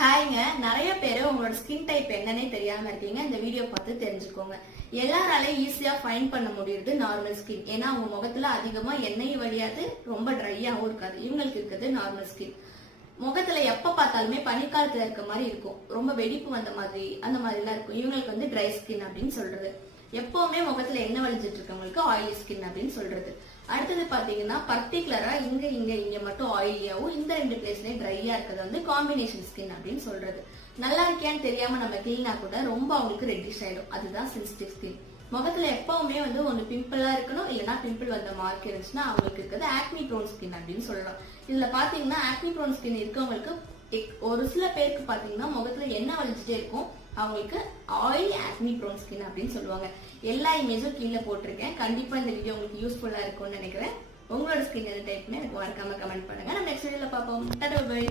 ஹாய்ங்க, நிறைய பேர் உங்களோட ஸ்கின் டைப் என்னன்னே தெரியாம இருக்கீங்க. இந்த வீடியோ பார்த்து தெரிஞ்சுக்கோங்க. எல்லாராலையும் ஈஸியா ஃபைண்ட் பண்ண முடியுது நார்மல் ஸ்கின். ஏன்னா அவங்க முகத்துல அதிகமா எண்ணெய் வழியாது, ரொம்ப ட்ரையாவும் இருக்காது. இவங்களுக்கு இருக்கிறது நார்மல் ஸ்கின். முகத்துல எப்ப பார்த்தாலுமே பனிக்காலத்துல இருக்க மாதிரி இருக்கும், ரொம்ப வெடிப்பு வந்த மாதிரி அந்த மாதிரி எல்லாம் இருக்கும். இவங்களுக்கு வந்து ட்ரை ஸ்கின் அப்படின்னு சொல்றது. எப்பவுமே முகத்துல எண்ணெய் வலிஞ்சிட்டு இருக்கவங்களுக்கு ஆயிலி ஸ்கின் அப்படின்னு சொல்றது. அடுத்தது பாத்தீங்கன்னா பர்டிகுலரா இங்க இங்க இங்க மட்டும் ஆயிலியாவும் இந்த ரெண்டு பிளேஸ்லயும் ட்ரையா இருக்கிறது வந்து காம்பினேஷன் ஸ்கின் அப்படின்னு சொல்றது. நல்லா இருக்கியான்னு தெரியாம நம்ம கிளீனா கூட ரொம்ப அவங்களுக்கு ரெட்டிஷ் ஆயிடும். அதுதான் சென்சிட்டிவ் ஸ்கின். முகத்துல எப்பவுமே வந்து ஒண்ணு பிம்பிளா இருக்கணும், இல்லைன்னா பிம்பிள் வந்த மார்க் இருந்துச்சுன்னா அவங்களுக்கு இருக்கிறது ஆக்னி ப்ரோன் ஸ்கின் அப்படின்னு சொல்லலாம். இதுல பாத்தீங்கன்னா ஆக்னி ப்ரோன் ஸ்கின் இருக்கவங்களுக்கு ஒரு சில பேருக்கு பாத்தீங்கன்னா முகத்துல எண்ணெய் வலிச்சுட்டே இருக்கும். அவங்களுக்கு ஆயில் ஆக்னி ப்ரோன் ஸ்கின் அப்படின்னு சொல்லுவாங்க. எல்லா இமேஜும் கீழே போட்டிருக்கேன். கண்டிப்பா இந்த வீடியோ உங்களுக்கு யூஸ்ஃபுல்லா இருக்கும்னு நினைக்கிறேன். உங்களோட ஸ்கின் எந்த டைப்னு எனக்கு மறக்காம கமெண்ட் பண்ணுங்க. நம்ம நெக்ஸ்ட் வீடியோல பார்ப்போம். Tata bye.